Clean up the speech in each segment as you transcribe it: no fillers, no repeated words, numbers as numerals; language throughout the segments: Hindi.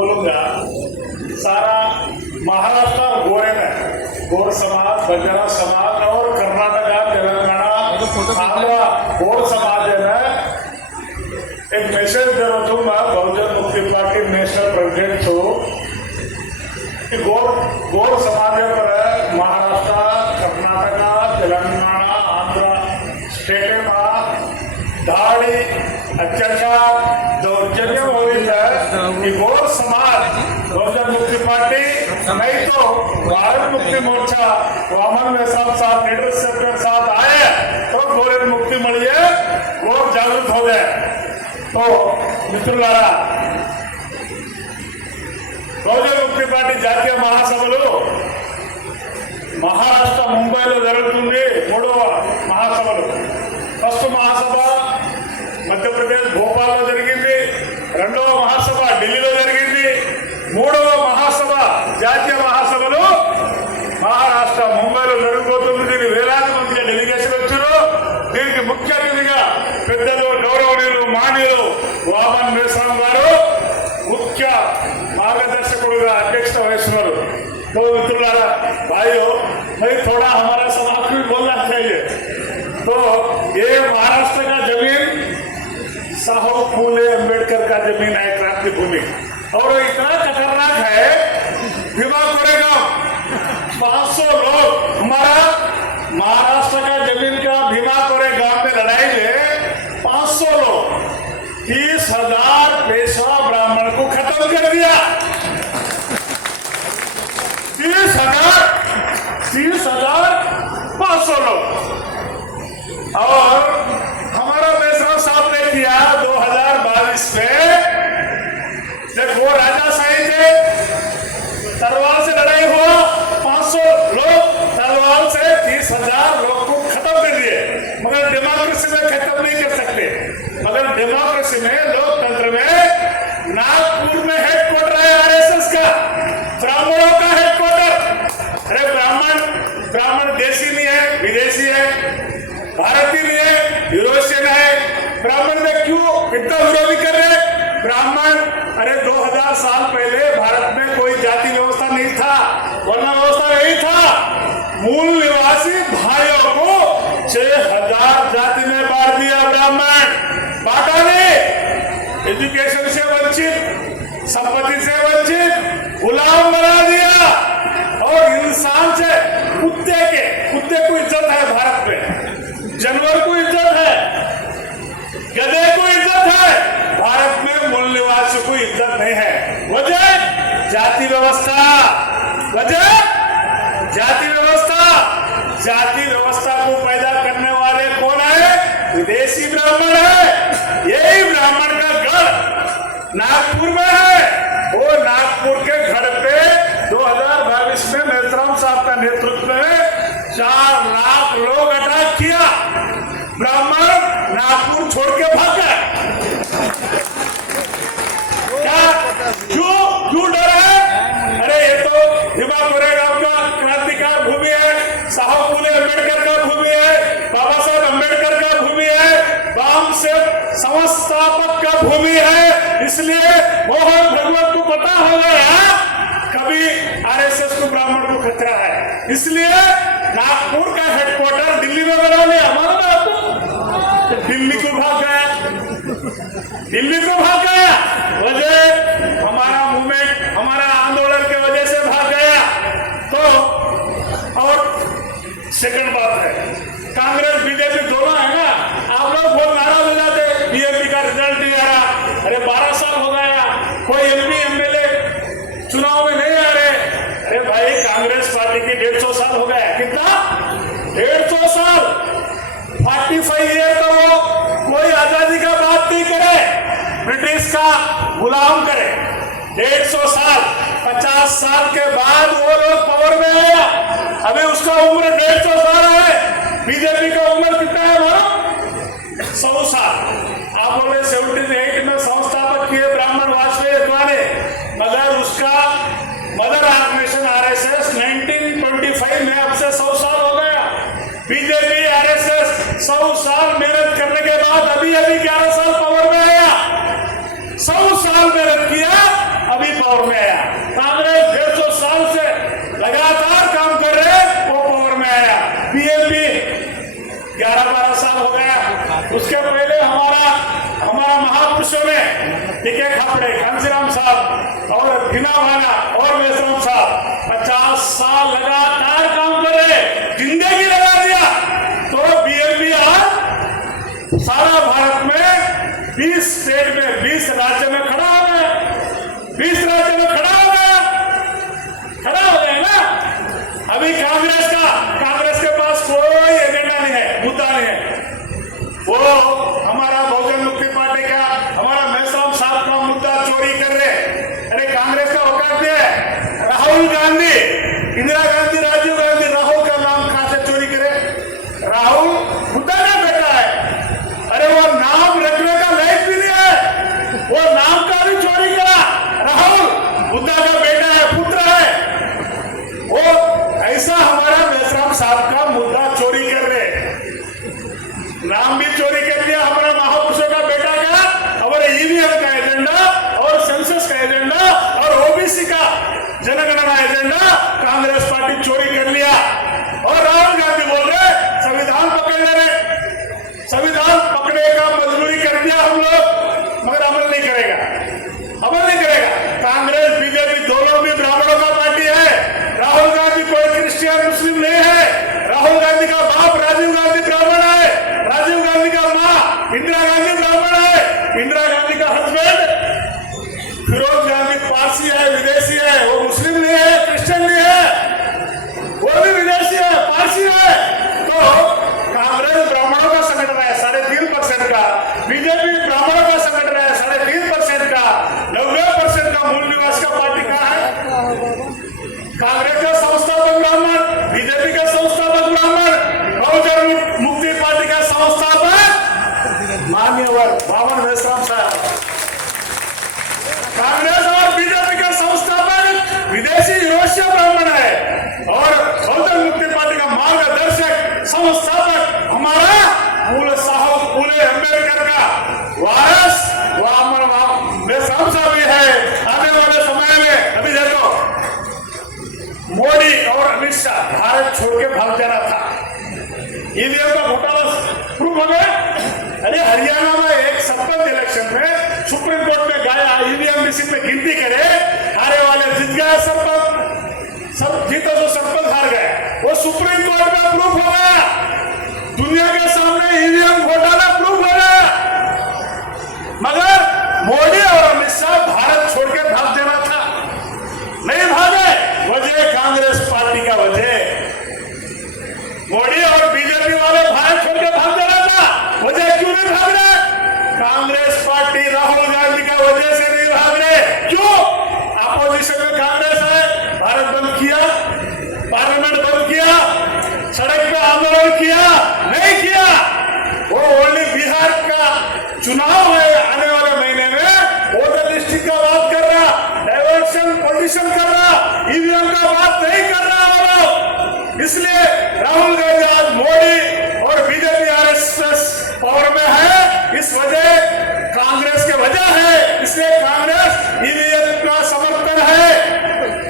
बोलूंगा, सारा महाराष्ट्र और गोरे में गोर समाज, बंजारा समाज और कर्नाटका, तेलंगाना, आंध्र गोर समाज है। एक मैसेज दे रहा हूँ मैं बहुजन मुक्ति पार्टी नेशनल प्रेसिडेंट हूँ। गोर समाज पर महाराष्ट्र, कर्नाटका, तेलंगाना, आंध्र स्टेट में दाड़ी अत्याचार दौर्जन्य हो रही है। गोर समाज बहुजन मुक्ति पार्टी नहीं तो भारत मुक्ति मोर्चा वामन मेहसाब साहब लीडरशिप के साथ आए तो गोरे मुक्ति मिली है, गोर जागृत हो गए। तो మిత్రులారా, బహుజన ముక్తి పార్టీ జాతీయ మహాసభలు మహారాష్ట్ర ముంబైలో జరుగుతుంది। 3వ మహాసభలు ఫస్ట్ మహాసభ మధ్యప్రదేశ్ భోపాల్లో జరిగింది, 2వ మహాసభ ఢిల్లీలో జరిగింది, 3వ మహాసభ జాతీయ మహాసభలు మహారాష్ట్ర ముంబైలో జరగబోతుంది। దీనికి వేలాది మంది డెలిగేషన్ వచ్చారు। దీనికి ముఖ్య అతిథిగా పెద్దలు గౌరవనీయులు మాన్యులు వామన్ మేశ్రామ్ గారు ముఖ్య మార్గదర్శకుడుగా అధ్యక్షత వహిస్తున్నారు। तो मित्रुलारा भाइयों, भाई थोड़ा हमारा समाज भी बोलना चाहिए। तो ये महाराष्ट्र का जमीन साहू फूले अम्बेडकर का जमीन है, क्रांति भूमि, और इतना खतरनाक है भीमा कोरेगांव 500 लोग हमारा महाराष्ट्र का जमीन का भीमा कोरेगांव में लड़ाई में 500 लोग 30,000 पेशवा ब्राह्मण को खत्म कर दिया। 30,500 लोग। और हमारा मेश्राम साहब ने किया 2022 में, जब वो राजाशाही थे, तलवार से लड़ाई हुआ, 500 लोग तलवार से 30,000 लोग को खत्म कर दिए। मगर डेमोक्रेसी में खत्म नहीं कर सकते। मगर डेमोक्रेसी में, लोकतंत्र में नागपुर में हेडक्वार्टर है आरएसएस का, ब्राह्मणों का हेडक्वार्टर। अरे ब्राह्मण देशी नहीं है, विदेशी है, भारतीय नहीं है, यूरोशियन है। ब्राह्मण में क्यों इतना विरोधी कर रहे? ब्राह्मण, अरे 2000 साल पहले भारत में कोई जाति व्यवस्था नहीं था, वर्ण व्यवस्था नहीं था। मूल निवासी भाइयों को 6000 जाति में बांट दिया। ब्राह्मण बांटा नहीं, एजुकेशन से वंचित, संपत्ति से वंचित, गुलाम बना दिया। और इंसान से कुत्ते को इज्जत है भारत में, जानवर को इज्जत है, गधे को इज्जत है, भारत में मूल निवासी को इज्जत नहीं है। वजह जाति व्यवस्था, वजह जाति व्यवस्था। जाति व्यवस्था को पैदा करने वाले कौन है? विदेशी ब्राह्मण है। यही ब्राह्मण का गढ़ नागपुर में है। वो नागपुर के गढ़ पे 2022 में मेश्राम साहब का नेतृत्व में 4 लाख लोग अटैक किया। ब्राह्मण नागपुर छोड़ के भाग गए। क्या क्यों डर है? अरे ये तो भीमा कोरेगांव का क्रांतिकार भूमि है, साहू फूले अम्बेडकर का भूमि है, बाबा साहब अम्बेडकर का भूमि है, वाम से संस्थापक का भूमि है। इसलिए मोहन भगवत को पता हो गया कभी आरएसएस को ब्राह्मण को खतरा है, इसलिए नागपुर का हेडक्वार्टर दिल्ली में बना लिया। हमारा नागपुर दिल्ली को भाग गया, दिल्ली को भाग गया। वजह हमारा मूवमेंट, हमारा आंदोलन के वजह से भाग गया। तो और सेकंड बात है, कांग्रेस बीजेपी दोनों है ना, आप लोग बहुत नाराज हो जाते, बीएमपी का रिजल्ट नहीं आ रहा। अरे 12 साल हो गया, कोई एमपी एमएलए चुनाव में नहीं आ रहे। अरे भाई, कांग्रेस पार्टी की 150 साल हो गया। कितना? 150 साल। 45 ईयर का वो कोई आजादी का बात नहीं करे, ब्रिटिश का गुलाम करे। 150 साल, 50 साल के बाद वो लोग पावर में आया। अभी उसका उम्र 150 साल है। बीजेपी का उम्र कितना है हमारा? 100 साल। आप बोले 78 में संस्थापक किए ब्राह्मण वाजपेयी ने, मगर उसका मदर ऑर्गेनाइजेशन आरएसएस 1925 में अब से 100 साल हो गया। बीजेपी आरएसएस 100 साल मेहनत करने के बाद अभी 11 साल पावर में आया। 100 साल मेहनत किया, अभी पावर में आया। कांग्रेस 150 साल से लगातार काम कर रहे, वो पावर में आया। बीएनपी 11-12 साल हो गया। उसके पहले हमारा महापुरुषों में टीके खापड़े, घनश्याम साहब और भिना भाना और मेश्राम साहब 50 साल लगातार काम कर रहे, जिंदगी लगा दिया। तो बीएनपी आज सारा भारत में 20 स्टेट में 20 राज्य में खड़ा हो गया। 20 राज्य में खड़ा हो गया ना। अभी कांग्रेस के पास कोई एजेंडा नहीं है, मुद्दा नहीं है। वो हमारा बहुजन मुक्ति पार्टी का, हमारा मेश्राम साहब का मुद्दा चोरी कर रहे। अरे कांग्रेस का औकात है। राहुल गांधी, इंदिरा गांधी, राजीव गांधी, राहुल का नाम कहां से चोरी करे? राहुल मुद्दा का बेटा है। अरे वो नाम रखने का लायक भी नहीं है, वो नाम का भी चोरी करा। राहुल मुद्दा का बेटा है, पुत्र है। वो ऐसा हमारा मेश्राम साहब का मुद्दा चोरी कर रहे, नाम भी चोरी कर लिया। हमारा महापुरुषों का बेटा का, हमारे ईवीएम का एजेंडा और सेंसस का एजेंडा और ओबीसी का जनगणना एजेंडा कांग्रेस पार्टी चोरी कर लिया। और राहुल गांधी बोल रहे संविधान पकड़ ले रहे। संविधान पकड़ने का मजबूरी कर दिया हम लोग, मगर अमल नहीं करेगा। कांग्रेस बीजेपी दोनों भी ब्राह्मणों का पार्टी है। राहुल गांधी कोई क्रिश्चियन मुस्लिम नहीं है। राहुल गांधी का बाप राजीव गांधी ब्राह्मण है। राजीव गांधी का माँ इंदिरा गांधी ब्राह्मण है। इंदिरा गांधी का हस्बैंड फिरोज गांधी पारसी है, विदेशी है। वो मुस्लिम नहीं है, क्रिश्चियन नहीं है, वो भी विदेशी है, पारसी है। तो कांग्रेस ब्राह्मणों का संगठन है 3.5% का, बीजेपी ब्राह्मणों का संगठन है 3.5% का, 90% का मूल निवास का पार्टी कहाँ है? कांग्रेस का संस्थापक ब्राह्मण, बीजेपी का संस्थापक ब्राह्मण, बहुजन मुक्ति पार्टी का संस्थापक मान्यवर बावन मेश्राम साहब। कांग्रेस और बीजेपी का संस्थापक विदेशी यूरोशिया ब्राह्मण है और बहुजन मुक्ति पार्टी का मार्गदर्शक संस्थापक हमारा फूले अम्बेडकर का वारस मेश्राम साहब भी है। आने वाले समय में अभी देखो मोदी और अमित शाह भारत छोड़ के भाग जाना था। ईवीएम का घोटाला प्रूफ हो गया। अरे हरियाणा में एक सरपंच इलेक्शन में सुप्रीम कोर्ट में गया, ईवीएम मशीन में गिनती करे, हारे वाले जीत गया सरपंच, सब जीते तो सरपंच हार गए। वो सुप्रीम कोर्ट में प्रूफ हो गया, दुनिया के सामने ईवीएम घोटाला प्रूफ हो गया। मगर मोदी और अमित शाह भारत छोड़ के भाग जाना था, नहीं भागे। वजह कांग्रेस पार्टी का वजह, मोदी और बीजेपी वाले भारत छोड़ के भाग जाना था। वजह क्यों नहीं भाग रहे? कांग्रेस पार्टी राहुल गांधी का वजह से नहीं भाग रहे। क्यों? अपोजिशन में कांग्रेस है, भारत बंद किया, पार्लियामेंट बंद किया, सड़क पे आंदोलन किया, नहीं किया। वो ओनली बिहार का चुनाव है आने वाले महीने में, वोटर लिस्टिंग का बात कर रहा, डाइवर्शन पोजिशन कर रहा, ईवीएम का बात नहीं कर रहा वो लोग। इसलिए राहुल गांधी आज मोदी और बीजेपी आरएसएस पावर में है, इस वजह कांग्रेस के वजह है। इसलिए कांग्रेस ईवीएम का समर्थन है,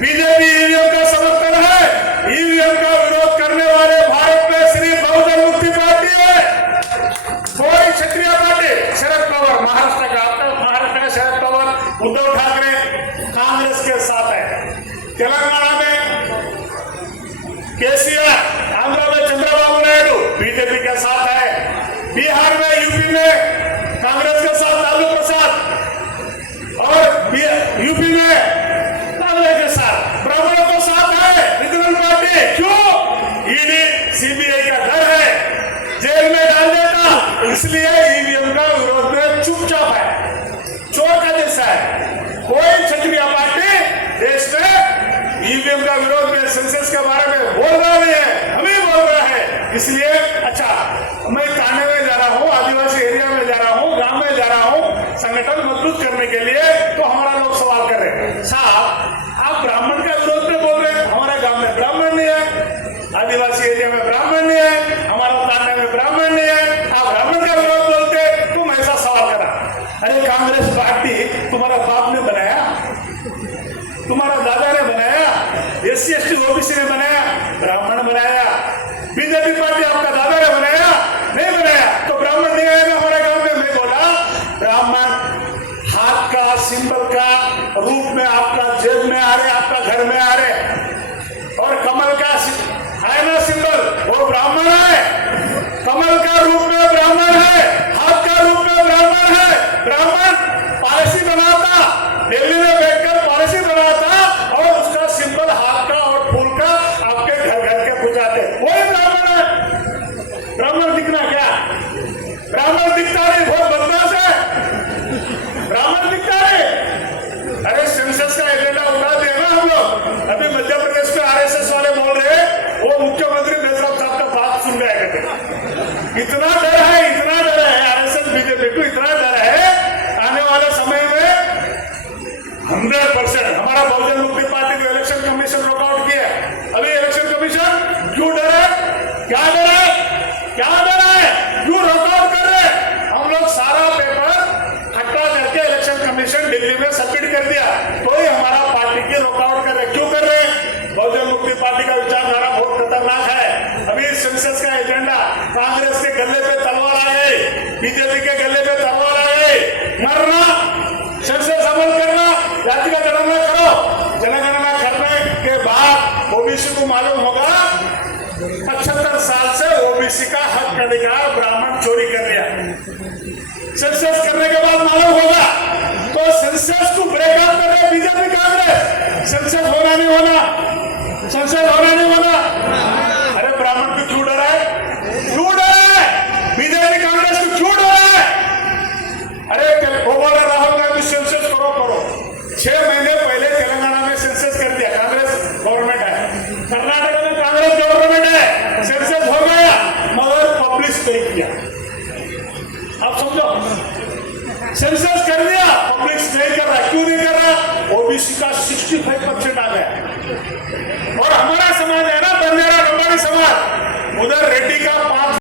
बीजेपी ईवीएम का समर्थन है। ईवीएम का विरोध करने वाले भारत में सिर्फ बहुजन मुक्ति पार्टी है, कोई क्षत्रिय पार्टी। शरद पवार महाराष्ट्र का शरद पवार, उद्धव ठाकरे कांग्रेस के साथ है। तेलंगाना में केसीआर, आंध्र में चंद्रबाबू नायडू बीजेपी के साथ है। बिहार में, यूपी में कांग्रेस के साथ लालू प्रसाद और यूपी में कांग्रेस के साथ ब्राह्मणों के साथ है रीजनल पार्टी। क्यों? ईडी सीबीआई का डर है, जेल में डाल देता, इसलिए ईवीएम का विरोध में चुपचाप है, चोर का जैसा है। कोई क्षत्रिय पार्टी देश में ईवीएम का विरोध में, सेंसस के बारे में बोल रहा नहीं है, हम ही बोल रहे हैं। इसलिए अच्छा, मैं थाने में जा रहा हूँ, आदिवासी एरिया में जा रहा हूँ, गांव में जा रहा हूँ, संगठन मजबूत करने के लिए। तो हमारा लोग सवाल कर रहे हैं, साहब आप ब्राह्मण का विरोध में बोल रहे हैं, हमारे गांव में ब्राह्मण नहीं है, आदिवासी एरिया में ब्राह्मण नहीं है, हमारा थाने में ब्राह्मण नहीं है, आप ब्राह्मण का विरोध बोलते। तुम ऐसा सवाल करा, अरे कांग्रेस पार्टी तुम्हारा बाप ने बनाया, तुम्हारा दादा ने बनाया, SC/ST OBC ने बनाया, ब्राह्मण बनाया। बीजेपी पार्टी आपका दादा ने बनाया, नहीं बनाया तो ब्राह्मण नहीं आएगा हमारे गांव में। मैं बोला ब्राह्मण हाथ का सिंबल का रूप में आपका जेब में आ रहे, आपका घर में आ रहे, और कमल का है ना सिंबल, वो ब्राह्मण है। कमल का रूप में ब्राह्मण है, हाथ का रूप में ब्राह्मण है। ब्राह्मण पॉलिसी बनाता, दिल्ली में बैठकर पॉलिसी बनाता और उसका सिंबल हाथ का और फूल का आपके घर घर के बुझाते, वही ब्राह्मण है। ब्राह्मण दिखना क्या? ब्राह्मण दिखता नहीं, बहुत बदमाश है ब्राह्मण दिखता नहीं। अरे सेंसस का एजेंडा उठा दिया ना हम लोग। अभी मध्य प्रदेश में RSS वाले बोल रहे, वो मुख्यमंत्री बेसराम साहब का बात सुन रहे हैं। इतना डर है RSS बीजेपी को, इतना डर है। आने वाले समय में 100% हमारा बहुजन मुक्ति पार्टी को इलेक्शन कमीशन लॉकआउट किया। अभी इलेक्शन कमीशन क्यों डर है? क्या डर है? क्या डर है? क्यों लॉकआउट कर रहे? हम लोग सारा पेपर इकट्ठा करके इलेक्शन कमीशन दिल्ली में सबमिट कर दिया, तो ही हमारा पार्टी की लॉकआउट कर रहे। क्यों कर रहे? बहुजन मुक्ति पार्टी का विचारधारा बहुत खतरनाक है। अभी सेंसस का एजेंडा, कांग्रेस के गले पे तलवार आ गई, बीजेपी के गले पे तलवार आ गई। मरना, सेंसस अमल करना, जाति का जनगणना करो। जनगणना करने के बाद ओबीसी को मालूम होगा 75 साल से ओबीसी का हक का अधिकार ब्राह्मण चोरी कर लिया। सेंसस करने के बाद मालूम होगा, तो सेंसस को ब्रेकअप कर रहे बीजेपी कांग्रेस। सेंसस होना नहीं होना, सेंसस होना नहीं होना। अरे ब्राह्मण को क्यों डरा है? क्यों डरा है? बीजेपी कांग्रेस को क्यों डरा है? अरे वो बोल रहा राहुल गांधी सेंसस करो 6 महीने पहले तेलंगाना में सेंसस कर दिया, कांग्रेस गवर्नमेंट है। कर्नाटक में कांग्रेस गवर्नमेंट है, सेंसस हो गया मगर पब्लिश नहीं किया। आप समझो, सेंसस कर दिया, पब्लिश नहीं कर रहा। क्यों नहीं कर रहा? ओबीसी का 65% आ गया। और हमारा समाज है ना, बंजारा लंबाड़ी समाज, उधर रेड्डी का 5